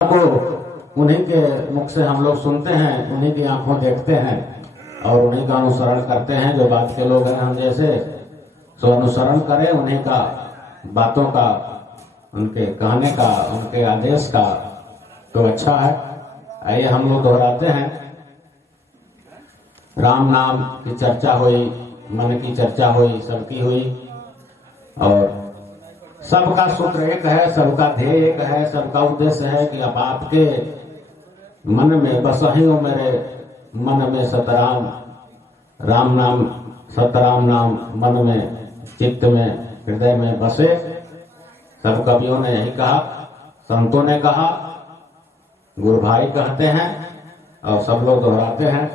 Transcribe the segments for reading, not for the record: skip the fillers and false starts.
को उन्हीं के मुख से हम लोग सुनते हैं, उन्हीं की आंखों देखते हैं और उन्हीं का अनुसरण करते हैं। जो बात के लोग हैं हम जैसे, सो अनुसरण करें उन्हीं का, बातों का, उनके कहने का, उनके आदेश का, तो अच्छा है। आइए हम लोग दोहराते हैं। राम नाम की चर्चा हुई, मन की चर्चा हुई, सबकी हुई, और सबका सूत्र एक है, सबका ध्येय एक है, सबका उद्देश्य है कि अब आपके मन में बसही हो, मेरे मन में सतराम राम नाम, सतराम नाम मन में, चित्त में, हृदय में बसे। सब कवियों ने यही कहा, संतों ने कहा, गुरु भाई कहते हैं और सब लोग दोहराते हैं।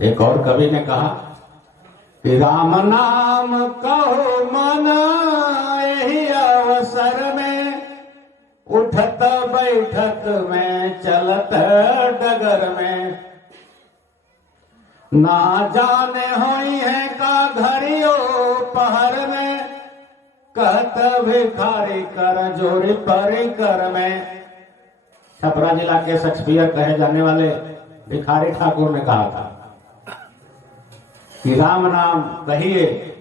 एक और कवि ने कहा कि राम नाम कहो मन यही अवसर में, उठत बैठत में, चलत डगर में, ना जाने होई है का घड़ियो पहर में, कहत भिखारी कर जोरी परी कर में। छपरा जिला के शेक्सपियर कहे जाने वाले भिखारी ठाकुर ने कहा था कि राम नाम कहिए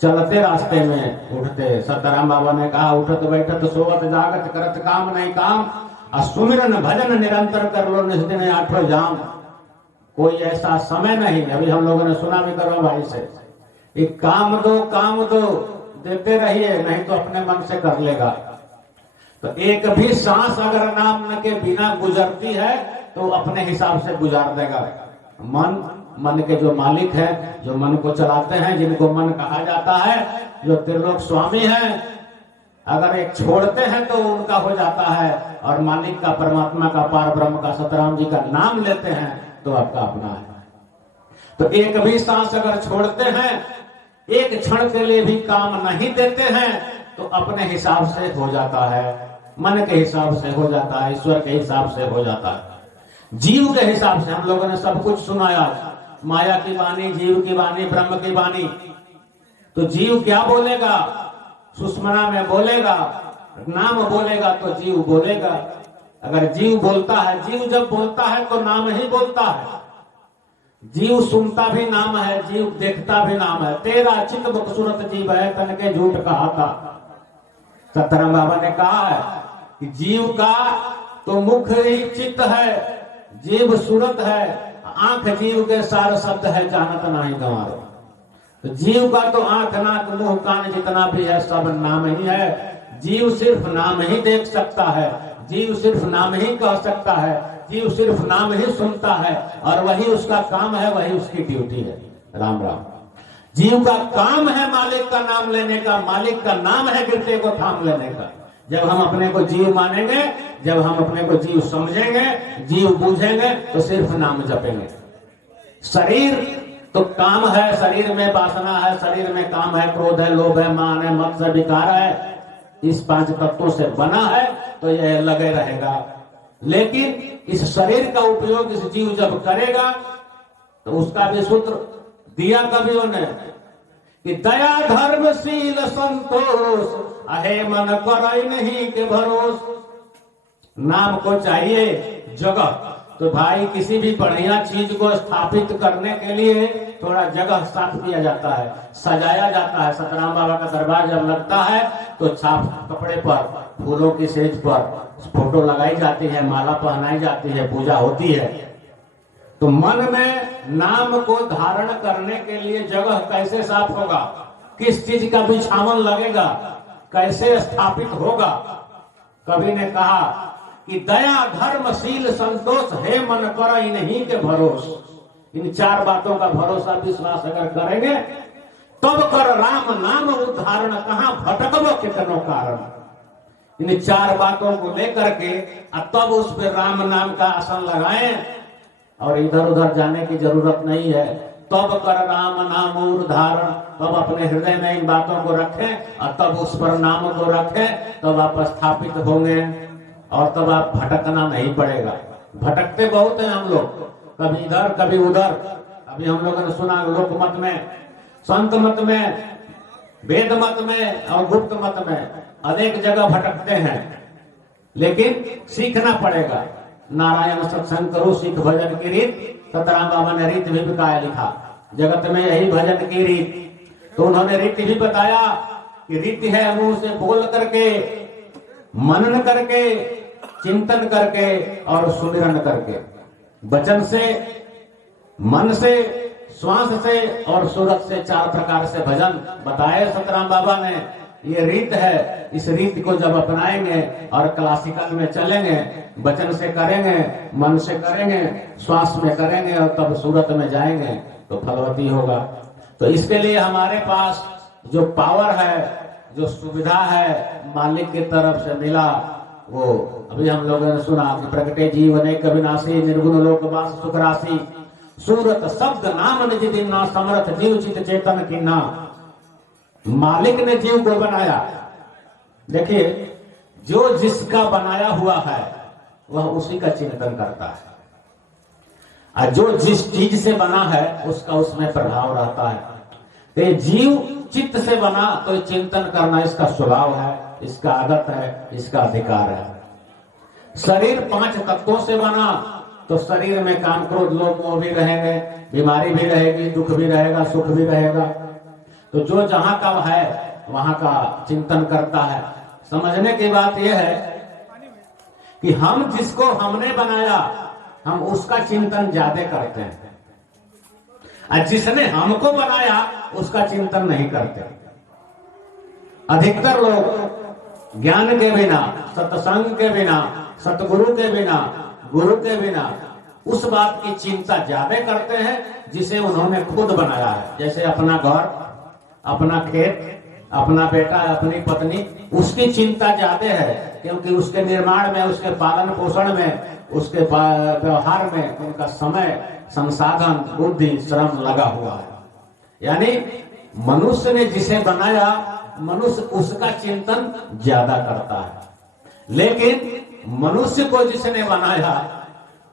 चलते रास्ते में, उठते। सतराम बाबा ने कहा उठत बैठत सोवत जागत करत काम नहीं काम, सुमिरन भजन निरंतर कर लो निज दिन आठों जाम। कोई ऐसा समय नहीं, अभी हम लोगों ने सुना भी करो भाई से, एक काम दो देते रहिए, नहीं तो अपने मन से कर लेगा। तो एक भी सांस अगर नाम के बिना गुजरती है तो अपने हिसाब से गुजार देगा। मन के जो मालिक है, जो मन को चलाते हैं, जिनको मन कहा जाता है, जो त्रिलोक स्वामी है, अगर एक छोड़ते हैं तो उनका हो जाता है, और मालिक का, परमात्मा का, पार ब्रह्म का, सतराम जी का नाम लेते हैं तो आपका अपना है। तो एक भी सांस अगर छोड़ते हैं, एक क्षण के लिए भी काम नहीं देते हैं, तो अपने हिसाब से हो जाता है, मन के हिसाब से हो जाता है, ईश्वर के हिसाब से हो जाता है, जीव के हिसाब से। हम लोगों ने सब कुछ सुनाया, माया की वाणी, जीव की वाणी, ब्रह्म की वाणी। तो जीव क्या बोलेगा? सुषमना में बोलेगा, नाम बोलेगा तो जीव बोलेगा। अगर जीव बोलता है, जीव जब बोलता है तो नाम ही बोलता है। जीव सुनता भी नाम है, जीव देखता भी नाम है। तेरा चित्त बदसूरत जीव है, तन के झूठ कहा था। सतराम बाबा ने कहा है कि जीव का तो मुख ही चित्त है, जीव सूरत है, आंख जीव के सार शब्द है, जानत नहीं गंवारो। तो जीव का तो आंख नाक मुंह कान जितना भी है सब नाम ही है। जीव सिर्फ नाम ही देख सकता है, जीव सिर्फ नाम ही कह सकता है, जीव सिर्फ नाम ही सुनता है, और वही उसका काम है, वही उसकी ड्यूटी है। राम राम। जीव का काम है मालिक का नाम लेने का, मालिक का नाम है गिरते को थाम लेने का। जब हम अपने को जीव मानेंगे, जब हम अपने को जीव समझेंगे, जीव बूझेंगे, तो सिर्फ नाम जपेंगे। शरीर तो काम है, शरीर में वासना है, शरीर में काम है, क्रोध है, लोभ है, मान है, मत्सर विकार है, इस 5 तत्वों से बना है, तो यह लगे रहेगा। लेकिन इस शरीर का उपयोग इस जीव जब करेगा तो उसका भी सूत्र दिया कवियों ने कि दया धर्मशील संतोष, अहे मन करई नहीं के भरोस। नाम को चाहिए जगह, तो भाई किसी भी बढ़िया चीज को स्थापित करने के लिए थोड़ा जगह साफ किया जाता है, सजाया जाता है। सतराम बाबा का दरबार जब लगता है तो छाप कपड़े पर, फूलों की सेज पर फोटो लगाई जाती है, माला पहनाई जाती है, पूजा होती है। तो मन में नाम को धारण करने के लिए जगह कैसे साफ होगा, किस चीज का बिछावन लगेगा, कैसे स्थापित होगा। कवि ने कहा कि दया धर्मशील संतोष, हे मन कर इन्हीं के भरोस। इन 4 बातों का भरोसा विश्वास अगर करेंगे तब कर राम नाम उद्धारण, कहां भटकबो कितनो कारण। इन 4 बातों को लेकर के तब उस पर राम नाम का आसन लगाएं, और इधर उधर जाने की जरूरत नहीं है। तब कर राम नाम उद्धारण, तब अपने हृदय में इन बातों को रखें और तब उस पर नाम को रखें, तब आप स्थापित होंगे और तब आप भटकना नहीं पड़ेगा। भटकते बहुत हैं हम लोग, कभी इधर कभी उधर। अभी हम लोगों ने सुना लोक मत में, संत मत में, वेद मत में और गुप्त मत में अनेक जगह भटकते हैं। लेकिन सीखना पड़ेगा। नारायण सत्संग करो सीख भजन की रीत, सतराम बाबा ने रीत भी बताया, लिखा जगत में यही भजन की रीत। तो उन्होंने रीत भी बताया कि रीत है मुंह से बोल करके, मनन करके, चिंतन करके और सुमिरन करके, वचन से, मन से, श्वास से और सूरत से, 4 प्रकार से भजन बताए सतराम बाबा ने। ये रीत है। इस रीत को जब अपनाएंगे और क्लासिकल में चलेंगे, वचन से करेंगे, मन से करेंगे, श्वास में करेंगे और तब सूरत में जाएंगे तो फलवती होगा। तो इसके लिए हमारे पास जो पावर है, जो सुविधा है मालिक की तरफ से मिला, वो अभी हम लोगों ने सुना कि प्रगटे जीवन एक अविनाशी, निर्गुण लोकवास सुख राशि, सूरत शब्द नाम निज दीना, समर्थ जीव चित चेतन की ना। मालिक ने जीव को बनाया। देखिए, जो जिसका बनाया हुआ है वह उसी का चिंतन करता है, और जो जिस चीज से बना है उसका उसमें प्रभाव रहता है। तो जीव चित्त से बना तो चिंतन करना इसका स्वभाव है, इसका आदत है, इसका अधिकार है। शरीर 5 तत्वों से बना तो शरीर में काम क्रोध लोभ मोह भी रहेंगे, बीमारी भी रहेगी, दुख भी रहेगा, सुख भी रहेगा। तो जो जहां का है वहां का चिंतन करता है। समझने की बात यह है कि हम जिसको हमने बनाया हम उसका चिंतन ज्यादा करते हैं, और जिसने हमको बनाया उसका चिंतन नहीं करते। अधिकतर लोग ज्ञान के बिना, सत्संग के बिना, सतगुरु के बिना, गुरु के बिना उस बात की चिंता ज्यादा करते हैं जिसे उन्होंने खुद बनाया है। जैसे अपना घर, अपना खेत, अपना बेटा, अपनी पत्नी, उसकी चिंता ज्यादा है, क्योंकि उसके निर्माण में, उसके पालन पोषण में, उसके व्यवहार में उनका समय, संसाधन, बुद्धि, श्रम लगा हुआ है। यानी मनुष्य ने जिसे बनाया, मनुष्य उसका चिंतन ज्यादा करता है। लेकिन मनुष्य को जिसने बनाया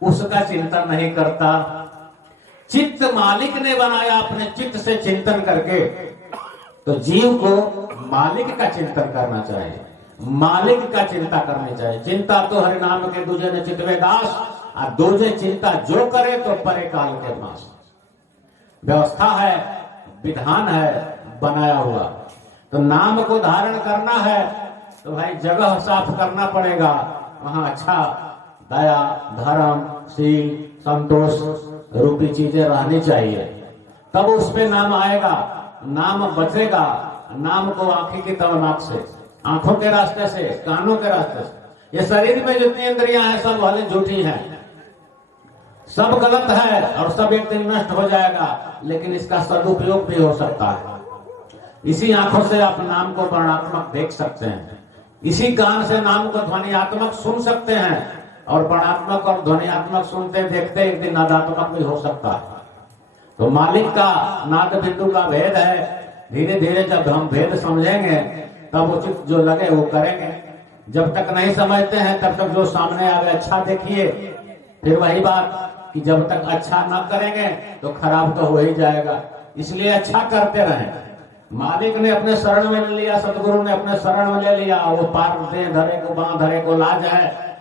उसका चिंतन नहीं करता। चित्त मालिक ने बनाया अपने चित्त से चिंतन करके। तो जीव को मालिक का चिंतन करना चाहिए, मालिक का चिंता करनी चाहिए। चिंता तो हरि नाम के दूजे ने चितवे दास, और दूजे चिंता जो करे तो परे काल के पास। व्यवस्था है, विधान है बनाया हुआ। तो नाम को धारण करना है तो भाई जगह साफ करना पड़ेगा, वहां अच्छा दया, धर्म, शील, संतोष रूपी चीजें रहनी चाहिए, तब उस पे नाम आएगा, नाम बचेगा। नाम को आंखी की तमन्नाक से, आंखों के रास्ते से, कानों के रास्ते से। ये शरीर में जितनी इंद्रियां हैं सब वाले झूठी हैं, सब गलत है और सब एक दिन नष्ट हो जाएगा, लेकिन इसका सदुपयोग भी हो सकता है। इसी आंखों से आप नाम को वर्णात्मक देख सकते हैं, इसी कान से नाम को ध्वनियात्मक सुन सकते हैं, और वर्णात्मक और ध्वनियात्मक सुनते देखते एक दिन नादात्मक भी हो सकता है। तो मालिक का नाद बिंदु का भेद है। धीरे धीरे जब हम भेद समझेंगे तब उचित जो लगे वो करेंगे। जब तक नहीं समझते हैं तब तक जो सामने आवे अच्छा देखिए। फिर वही बात कि जब तक अच्छा ना करेंगे तो खराब तो हो ही जाएगा, इसलिए अच्छा करते रहें। मालिक ने अपने शरण में ले लिया, सतगुरु ने अपने शरण में ले लिया, वो पार दे धरे को बांध धरे को लाज है,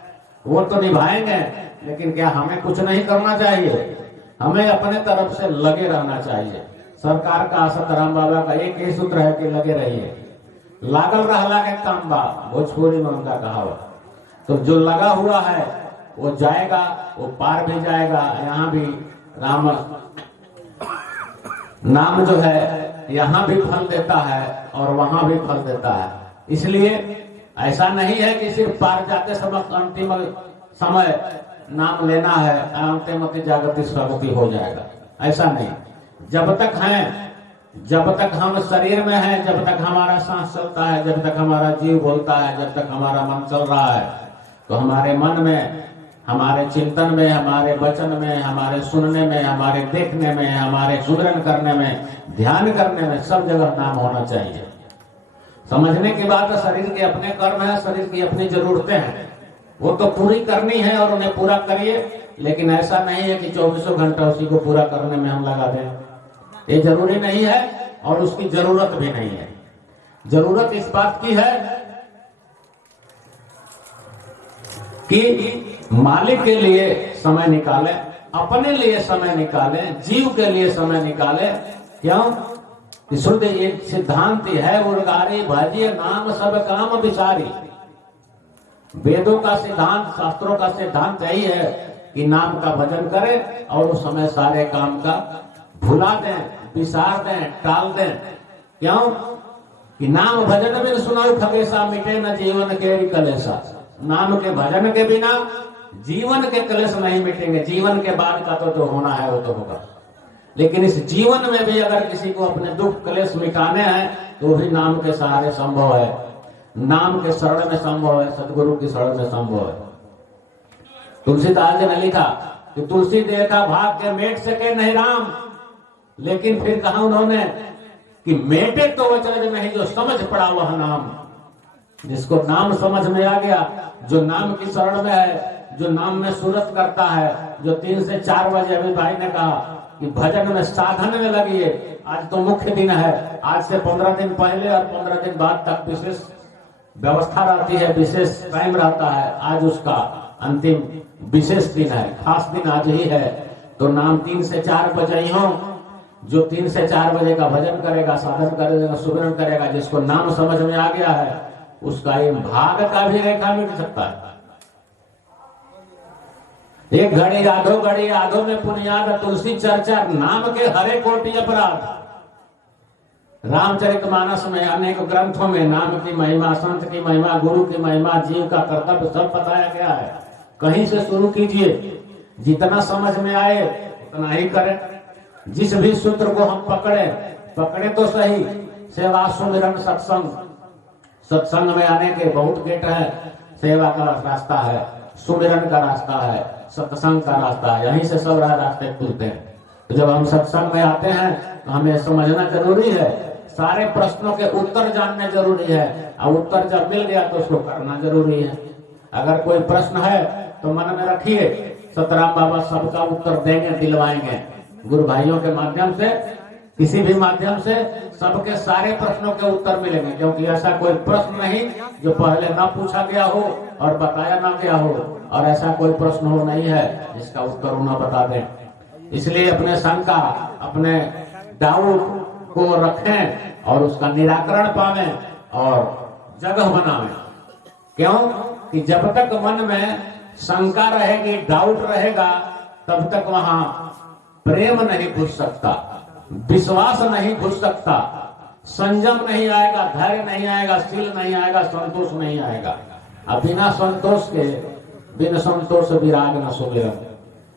वो तो निभाएंगे। लेकिन क्या हमें कुछ नहीं करना चाहिए? हमें अपने तरफ से लगे रहना चाहिए। सरकार का, सतराम बाबा का एक ही सूत्र है कि लगे रहिए। लागल रहला के काम बा, भोजपुरी में उनका कहावत। तो जो लगा हुआ है वो जाएगा, वो पार भी जाएगा। यहाँ भी राम नाम जो है यहाँ भी फल देता है और वहां भी फल देता है। इसलिए ऐसा नहीं है कि सिर्फ पार जाते समय अंतिम समय नाम लेना है, अंतिमति जागति स्वगति हो जाएगा, ऐसा नहीं। जब तक हैं, जब तक हम शरीर में हैं, जब तक हमारा सांस चलता है, जब तक हमारा जीव बोलता है, जब तक हमारा मन चल रहा है, तो हमारे मन में, हमारे चिंतन में, हमारे वचन में, हमारे सुनने में, हमारे देखने में, हमारे सुधरण करने में, ध्यान करने में, सब जगह नाम होना चाहिए। समझने की बात है, शरीर के अपने कर्म है, शरीर की अपनी जरूरतें हैं, वो तो पूरी करनी है और उन्हें पूरा करिए। लेकिन ऐसा नहीं है कि 24 घंटा उसी को पूरा करने में हम लगा दें, ये जरूरी नहीं है और उसकी जरूरत भी नहीं है। जरूरत इस बात की है कि मालिक के लिए समय निकालें, अपने लिए समय निकालें, जीव के लिए समय निकालें। क्यों? शुद्ध एक सिद्धांत है, उर्गारी भजिए नाम सब काम विचारी। वेदों का सिद्धांत, शास्त्रों का सिद्धांत यही है कि नाम का भजन करें और उस समय सारे काम का भुला दें, विसार दें, टाल दें। क्यों? कि नाम भजन बिन सुनाओ खगेशा, मिटे न जीवन के कलेशा। नाम के भजन के बिना जीवन के कलेश नहीं मिटेंगे। जीवन के बाद का तो जो होना है वो तो होगा, लेकिन इस जीवन में भी अगर किसी को अपने दुख कलेश मिटाने हैं तो भी नाम के सहारे संभव है, नाम के शरण में संभव है, सदगुरु की शरण में संभव है। तुलसीदास जी ने लिखा कि तुलसी देखा भाग के मेट सके नहीं राम, लेकिन फिर कहा उन्होंने कि मेटे तो वचन नहीं जो समझ पड़ा वह नाम। जिसको नाम समझ में आ गया, जो नाम की शरण में है, जो नाम में सूरत करता है, जो 3 से 4 बजे अभी भाई ने कहा कि भजन में साधन में लगिए। आज तो मुख्य दिन है, आज से 15 दिन पहले और 15 दिन बाद तक विशेष व्यवस्था रहती है, विशेष टाइम रहता है। आज उसका अंतिम विशेष दिन है, खास दिन आज ही है। तो नाम 3 से 4 बजे ही हो। जो 3 से 4 बजे का भजन करेगा, साधन करेगा, सुमिरन करेगा, जिसको नाम समझ में आ गया है, उसका ये भाग का भी रेखा मिट सकता है। एक घड़ी आधो में पुनियाद तुलसी चर्चा, नाम के हरे कोटि अपराध। रामचरितमानस में अनेक ग्रंथों में नाम की महिमा, संत की महिमा, गुरु की महिमा, जीव का कर्तव्य सब बताया गया है। कहीं से शुरू कीजिए, जितना समझ में आए उतना ही करें। जिस भी सूत्र को हम पकड़े तो सही। सेवा, सुमिरन, सत्संग। सत्संग में आने के बहुत गेट है। सेवा का रास्ता है, सुमिरन का रास्ता है, सत्संग का रास्ता है, यहीं से सब रास्ते खुलते हैं। तो जब हम सत्संग में आते हैं तो हमें समझना जरूरी है, सारे प्रश्नों के उत्तर जानने जरूरी है, और उत्तर जब मिल गया तो उसको करना जरूरी है। अगर कोई प्रश्न है तो मन में रखिए, सतराम बाबा सबका उत्तर देंगे, दिलवाएंगे। गुरु भाइयों के माध्यम से, किसी भी माध्यम से सबके सारे प्रश्नों के उत्तर मिलेंगे, क्योंकि ऐसा कोई प्रश्न नहीं जो पहले ना पूछा गया हो और बताया ना गया हो, और ऐसा कोई प्रश्न हो नहीं है जिसका उत्तर ना बता दें। इसलिए अपने शंका, अपने डाउट को रखें और उसका निराकरण पावें और जगह बनावें। क्यों? कि जब तक मन में शंका रहेगी, डाउट रहेगा, तब तक वहां प्रेम नहीं घुस सकता, विश्वास नहीं घुस सकता, संयम नहीं आएगा, धैर्य नहीं आएगा, शील नहीं आएगा, संतोष नहीं आएगा। अब बिना संतोष के, बिना संतोष विराग न सुमिरन,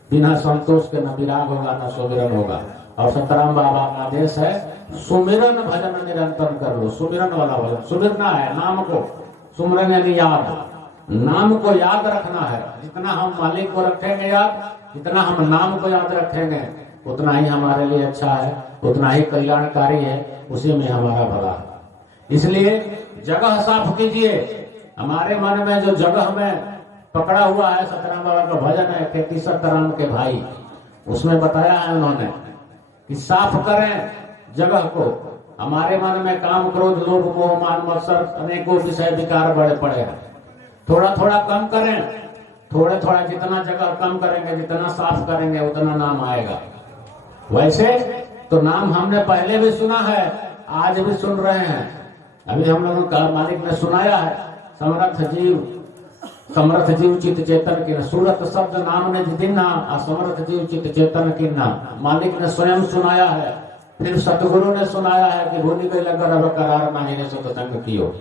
बिना संतोष के न विराग होगा न सुमिरन होगा। और सतराम बाबा का आदेश है, सुमिरन भजन निरंतर कर लो। सुमिरन वाला भजन, सुमिरना है नाम को। सुमिरन यानी याद, नाम को याद रखना है। जितना हम मालिक को रखेंगे याद, जितना हम नाम को याद रखेंगे, उतना ही हमारे लिए अच्छा है, उतना ही कल्याणकारी है, उसी में हमारा भला है। इसलिए जगह साफ कीजिए। हमारे मन में जो जगह में पकड़ा हुआ है, सतराम बाबा का भजन है खेती सतराम के भाई, उसमें बताया है उन्होंने कि साफ करें जगह को। हमारे मन में काम, क्रोध, लोभ, मोह, मान, मत्सर, अनेकों विषय विकार बड़े पड़े हैं। थोड़ा थोड़ा कम करें, थोड़ा थोड़ा जितना जगह कम करेंगे, जितना साफ करेंगे, उतना नाम आएगा। वैसे तो नाम हमने पहले भी सुना है, आज भी सुन रहे हैं। अभी हम लोगों का मालिक ने सुनाया है, समर्थ जीव चित्त चेतन की सूरत शब्द नाम ने दिना, असमर्थ जीव चित्त चेतन की ना। मालिक ने स्वयं सुनाया है, फिर सतगुरु ने सुनाया है कि भूलि गई गर्भ करार नहीं सतसंग कियो।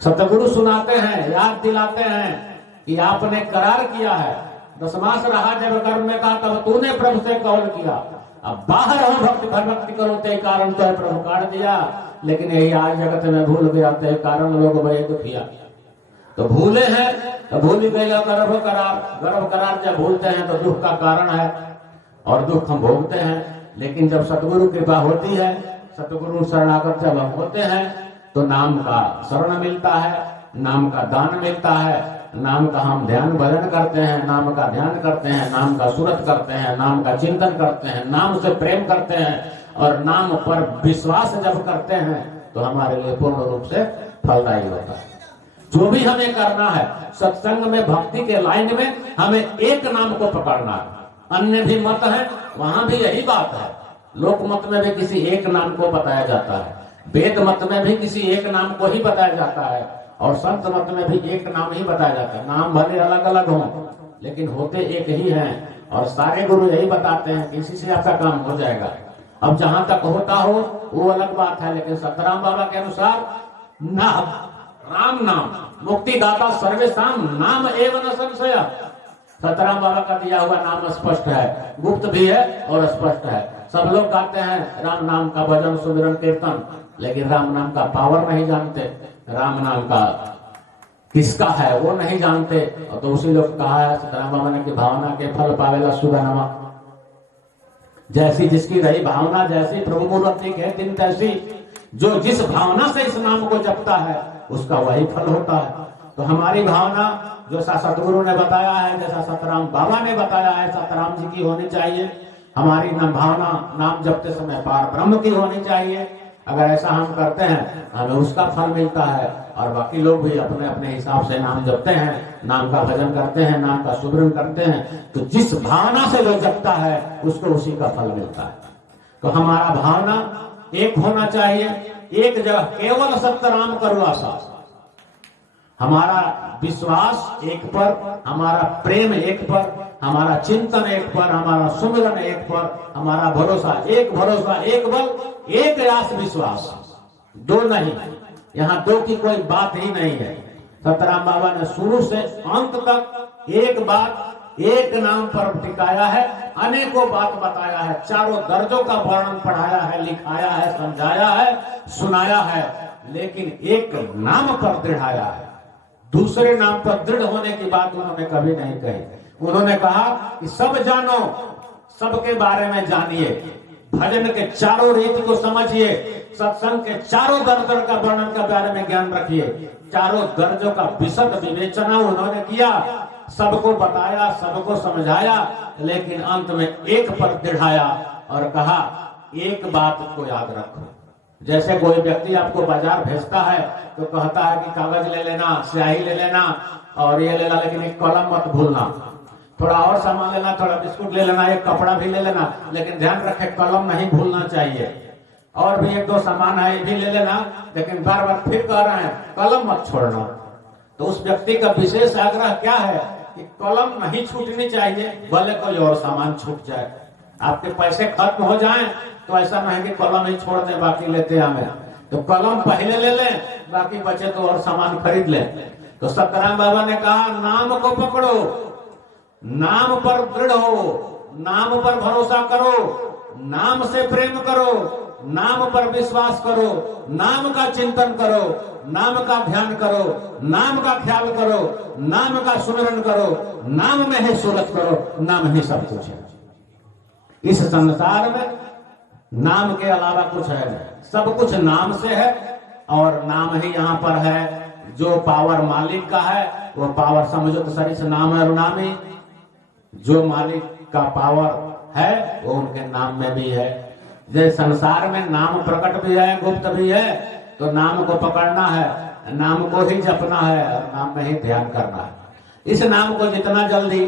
सतगुरु सुनाते हैं, याद दिलाते हैं कि आपने करार किया है। 10 मास रहा जब गर्भ में था, तब तूने प्रभु से कौल किया। अब बाहर हो भक्ति करो ते कारण तो प्रभु काट दिया, लेकिन यही आज जगत में भूल गया ते कारण लोग बड़े दुखिया। तो भूले हैं तो भूल गए गर्भ करार जब भूलते हैं तो दुख का कारण है और दुख हम भोगते हैं। लेकिन जब सतगुरु कृपा होती है, सतगुरु शरणागत जब हम होते हैं, तो नाम का शरण मिलता है, नाम का दान मिलता है, नाम का हम ध्यान भजन करते हैं, नाम का ध्यान करते हैं, नाम का सूरत करते हैं, नाम का चिंतन करते हैं, नाम से प्रेम करते हैं, और नाम पर विश्वास जब करते हैं तो हमारे लिए पूर्ण रूप से फलदायी होता है। जो भी हमें करना है सत्संग में, भक्ति के लाइन में हमें एक नाम को पकड़ना है। अन्य भी मत है, वहां भी यही बात है। लोक मत में भी किसी एक नाम को बताया जाता है, वेद मत में भी किसी एक नाम को ही बताया जाता है, और संत मत में भी एक नाम ही बताया जाता है। नाम भले अलग अलग हों लेकिन होते एक ही हैं, और सारे गुरु यही बताते हैं कि इसी से आपका काम हो जाएगा। अब जहां तक होता हो वो अलग बात है, लेकिन सतराम बाबा के अनुसार नाम, राम नाम मुक्तिदाता सर्वेशाम नाम एवं न संशय। सतराम बाबा का दिया हुआ नाम स्पष्ट है, गुप्त भी है और स्पष्ट है। सब लोग गाते हैं राम नाम का भजन सुमिरन कीर्तन, लेकिन राम नाम का पावर नहीं जानते, राम नाम का किसका है वो नहीं जानते। और तो उसी लोग कहा है सतराम बाबा ने कि भावना के फल पावेला सुगनमा। जैसी जिसकी रही भावना, जैसी प्रभु मूर्ति के दिन तैसी, जो जिस भावना से इस नाम को जपता है उसका वही फल होता है। तो हमारी भावना जो सतगुरु ने बताया है, जैसा सतराम बाबा ने बताया है सतराम जी की होनी चाहिए। हमारी भावना नाम जपते समय पार ब्रह्म की होनी चाहिए। अगर ऐसा हम करते हैं हमें उसका फल मिलता है, और बाकी लोग भी अपने अपने हिसाब से नाम जपते हैं, नाम का भजन करते हैं, नाम का सुमिरन करते हैं। तो जिस भावना से जो जपता है उसको उसी का फल मिलता है। तो हमारा भावना एक होना चाहिए, एक जगह केवल सत्य राम करो आशा। हमारा विश्वास एक पर, हमारा प्रेम एक पर, हमारा चिंतन एक पर, हमारा सुमिरन एक पर, हमारा भरोसा एक बल, एक आस विश्वास, दो नहीं। यहाँ दो की कोई बात ही नहीं है। सतराम बाबा ने शुरू से अंत तक एक बात, एक नाम पर टिकाया है, अनेकों बात बताया है, चारों दर्जों का वर्णन पढ़ाया है, लिखाया है, समझाया है, सुनाया है, लेकिन एक नाम पर दृढ़ाया है। दूसरे नाम पर दृढ़ होने की बात उन्होंने कभी नहीं कही। उन्होंने कहा कि सब जानो, सबके बारे में जानिए, भजन के चारों रीति को समझिए, सत्संग के चारों दर्जों का वर्णन के बारे में ज्ञान रखिए। चारों दर्जों का विशद विवेचना उन्होंने किया, सबको बताया, सबको समझाया, लेकिन अंत में एक पर दृढ़ाया और कहा एक बात को याद रखो। जैसे कोई व्यक्ति आपको बाजार भेजता है तो कहता है कि कागज ले लेना, स्याही ले लेना और ये लेना, लेकिन एक कलम मत भूलना, थोड़ा और सामान लेना, थोड़ा बिस्कुट ले लेना, एक कपड़ा भी ले लेना, लेकिन ध्यान रखे कलम नहीं भूलना चाहिए। और भी एक दो सामान है ये भी ले लेना, लेकिन बार बार फिर कह रहे हैं कलम मत छोड़ना। तो उस व्यक्ति का विशेष आग्रह क्या है कि कलम नहीं छूटनी चाहिए, भले कोई और सामान छूट जाए। आपके पैसे खत्म हो जाएं तो ऐसा नहीं कि कलम ही छोड़ दें बाकी लेते हमें, तो कलम पहले ले लें, बाकी बचे तो और सामान खरीद लें। तो सतराम बाबा ने कहा नाम को पकड़ो, नाम पर दृढ़ हो, नाम पर भरोसा करो, नाम से प्रेम करो, नाम पर विश्वास करो, नाम का चिंतन करो, नाम का ध्यान करो, नाम का ख्याल करो, नाम का सुमिरन करो, नाम में ही सूरत करो, नाम ही सब कुछ है। इस संसार में नाम के अलावा कुछ है नहीं, सब कुछ नाम से है, और नाम ही यहाँ पर है। जो पावर मालिक का है वो पावर समझो तो सरी से नाम है रुनामी, जो मालिक का पावर है वो उनके नाम में भी है। जैसे संसार में नाम प्रकट भी है, गुप्त भी है, तो नाम को पकड़ना है, नाम को ही जपना है और नाम में ही ध्यान करना है। इस नाम को जितना जल्दी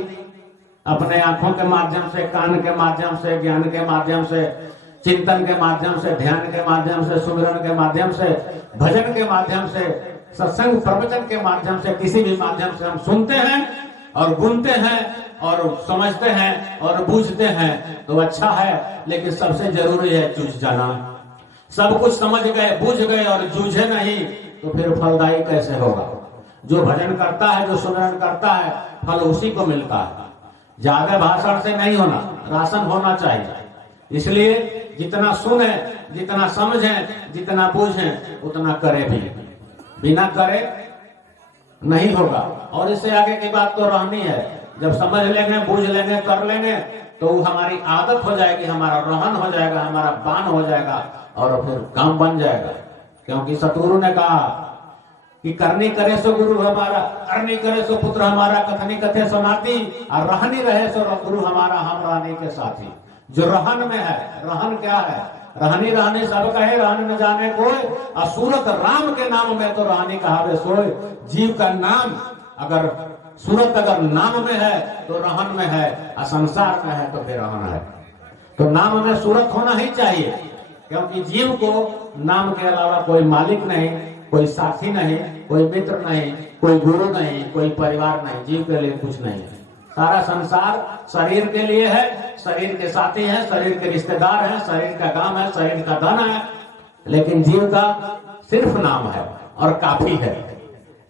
अपने आंखों के माध्यम से, कान के माध्यम से, ज्ञान के माध्यम से, चिंतन के माध्यम से, ध्यान के माध्यम से, सुमिरन के माध्यम से, भजन के माध्यम से, सत्संग प्रवचन के माध्यम से, किसी भी माध्यम से हम सुनते हैं और गुनते हैं और समझते हैं और बूझते हैं तो अच्छा है, लेकिन सबसे जरूरी है जूझ जाना। सब कुछ समझ गए, बूझ गए और जूझे नहीं तो फिर फलदायी कैसे होगा। जो भजन करता है, जो सुमिरन करता है, फल उसी को मिलता है। ज्यादा भाषण से नहीं होना, राशन होना चाहिए। इसलिए जितना सुने, जितना समझें, जितना बूझें उतना करे भी, बिना करे नहीं होगा। और इससे आगे की बात तो रहनी है, जब समझ लेंगे, बूझ लेंगे, कर लेंगे तो हमारी आदत हो जाएगी, हमारा रहन हो जाएगा, हमारा बान हो जाएगा और फिर काम बन जाएगा। क्योंकि सतगुरु ने कहा कि करनी करे सो गुरु हमारा, करनी करे सो पुत्र हमारा, कथनी कथे सो नाती, और रहनी रहे सो गुरु हमारा, हम रहने के साथी। जो रहन में है, रहन क्या है? रहनी रहनी सब कहे रहन न जाने कोई, और सूरत राम के नाम में तो रहनी कहावे सोए। जीव का नाम अगर सूरत अगर नाम में है तो रहन में है, और संसार में है तो फिर रहन है। तो नाम में सूरत होना ही चाहिए, क्योंकि जीव को नाम के अलावा कोई मालिक नहीं, कोई साथी नहीं, कोई मित्र नहीं, कोई गुरु नहीं, कोई परिवार नहीं। जीव के लिए कुछ नहीं है। सारा संसार शरीर के लिए है, शरीर के साथी हैं, शरीर के रिश्तेदार हैं, शरीर का काम है, शरीर का धन है, लेकिन जीव का सिर्फ नाम है और काफी है।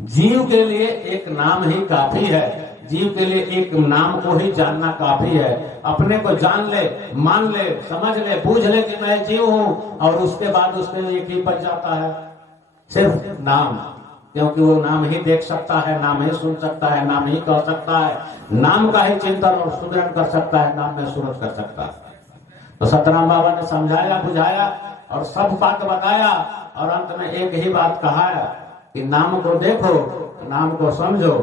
जीव के लिए एक नाम ही काफी है। जीव के लिए एक नाम को ही जानना काफी है। अपने को जान ले, मान ले, समझ ले, बूझ ले कि मैं जीव हूं, और उसके बाद उसके लिए की बच जाता है सिर्फ नाम। क्योंकि वो नाम ही देख सकता है, नाम ही सुन सकता है, नाम ही कह सकता है, नाम का ही चिंतन और सुमिरन कर सकता है, नाम में सूरत कर सकता है। तो सतराम बाबा ने समझाया, बुझाया और सब बात बताया, और अंत में एक ही बात कहा कि नाम को देखो, नाम को समझो,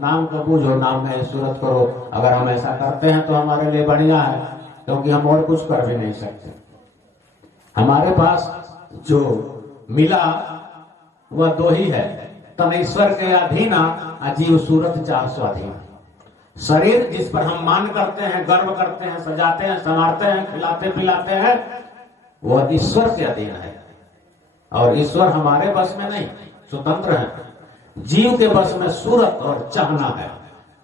नाम को बूझो, नाम में सूरत करो। अगर हम ऐसा करते हैं तो हमारे लिए बढ़िया है, क्योंकि हम और कुछ कर भी नहीं सकते। हमारे पास जो मिला वह दो ही है, तन ईश्वर के अधीन, अजीव सूरत चाह स्वाधीन। शरीर जिस पर हम मान करते हैं, गर्व करते हैं, सजाते हैं, संवारते हैं, खिलाते पिलाते हैं, वह ईश्वर के अधीन है, और ईश्वर हमारे बस में नहीं, स्वतंत्र है। जीव के बस में सूरत और चाहना है।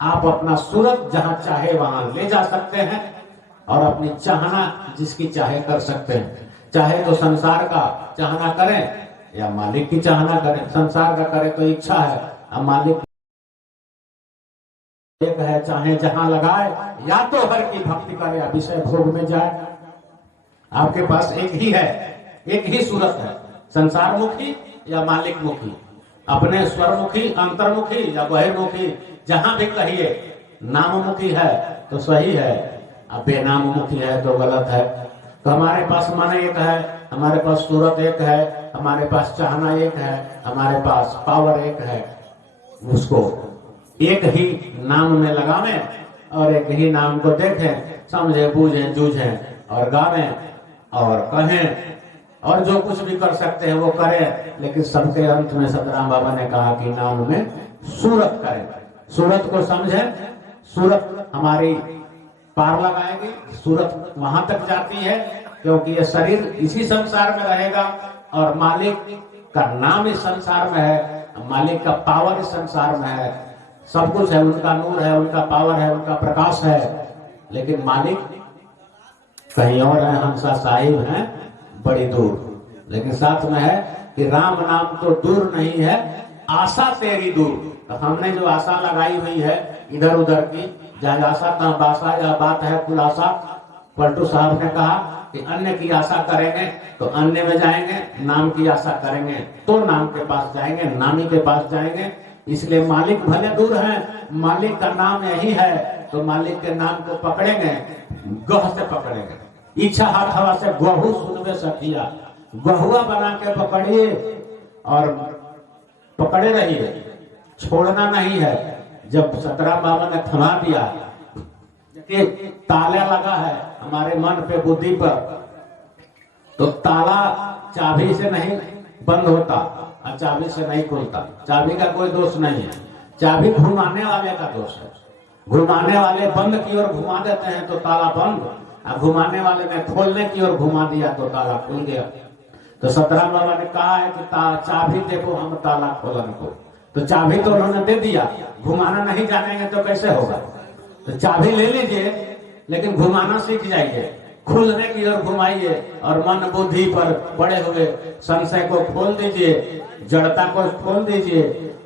आप अपना सूरत जहां चाहे वहां ले जा सकते हैं, और अपनी चाहना जिसकी चाहे कर सकते हैं। चाहे तो संसार का चाहना करें या मालिक की चाहना करें। संसार का करे तो इच्छा है, अब मालिक एक है, चाहे जहां लगाए, या तो हर की भक्ति करे या विषय भोग में जाए। आपके पास एक ही है, एक ही सूरत है, संसार मुखी या मालिक मुखी, अपने स्वरमुखी, अंतर्मुखी या बहिर्मुखी, जहां भी कहिए। नाममुखी है तो सही है, अब बेनाममुखी है तो गलत है। तो हमारे पास मन एक है, हमारे पास सूरत एक है, हमारे पास चाहना एक है, हमारे पास पावर एक है। उसको एक ही नाम में लगावें और एक ही नाम को देखें, समझे, बूझें, जूझें और गावें और कहें, और जो कुछ भी कर सकते हैं वो करें। लेकिन सबके अंत में सतराम बाबा ने कहा कि नाम में सूरत करें। सूरत को समझें, सूरत हमारी पार लगाएगी, सूरत वहां तक जाती है, क्योंकि ये शरीर इसी संसार में रहेगा, और मालिक का नाम इस संसार में है, मालिक का पावर इस संसार में है, सब कुछ है, उनका नूर है, उनका पावर है, उनका प्रकाश है। लेकिन मालिक कहीं और है, हंसा साहिब हैं बड़ी दूर। लेकिन साथ में है कि राम नाम तो दूर नहीं है, आशा तेरी दूर। तो हमने जो आशा लगाई हुई है इधर उधर की, जहाँ आशा तहाँ बासा, या बात है खुलासा। पलटू साहब ने कहा कि अन्य की आशा करेंगे तो अन्य में जाएंगे, नाम की आशा करेंगे तो नाम के पास जाएंगे, नामी के पास जाएंगे। इसलिए मालिक भले दूर है, मालिक का नाम यही है, तो मालिक के नाम को पकड़ेंगे, गह से पकड़ेंगे। इच्छा हाथ हवा से गहू सुनवे सकिया, गहुआ बना के पकड़िए और पकड़े रहिए, छोड़ना नहीं है। जब सतराम बाबा ने थमा दिया कि ताला लगा है हमारे मन पे, बुद्धि पर, तो ताला चाबी से नहीं बंद होता और चाबी से नहीं खुलता। चाबी का कोई दोष नहीं है, चाबी घुमाने वाले का दोष है। घुमाने वाले बंद की ओर घुमा देते हैं तो ताला बंद, और घुमाने वाले ने खोलने की ओर घुमा दिया तो ताला खुल गया। तो सतराम बाबा ने कहा है कि चाबी देखो हम ताला खोलन को, तो चाबी तो उन्होंने दे दिया, घुमाना नहीं जानेंगे तो कैसे होगा। तो चाबी ले लीजिए, लेकिन घुमाना सीख जाइए, खुलने की ओर घुमाइए, और मन बुद्धि पर पड़े हुए संशय को खोल दीजिए, जड़ता को खोल दीजिए,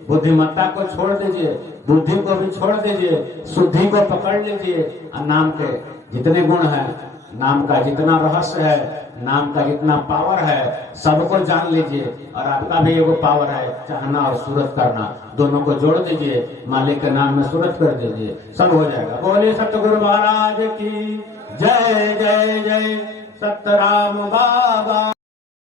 बुद्धिमत्ता को छोड़ दीजिए, बुद्धि को भी छोड़ दीजिए, शुद्धि को पकड़ लीजिए। और नाम के जितने गुण हैं, नाम का जितना रहस्य है, नाम का जितना पावर है, सबको जान लीजिए। और आपका भी एगो पावर है, चाहना और सूरत करना, दोनों को जोड़ दीजिए, मालिक के नाम में सूरत कर दीजिए, सब हो जाएगा। बोलिए सतगुरु महाराज की जय जय जय। सतराम बाबा।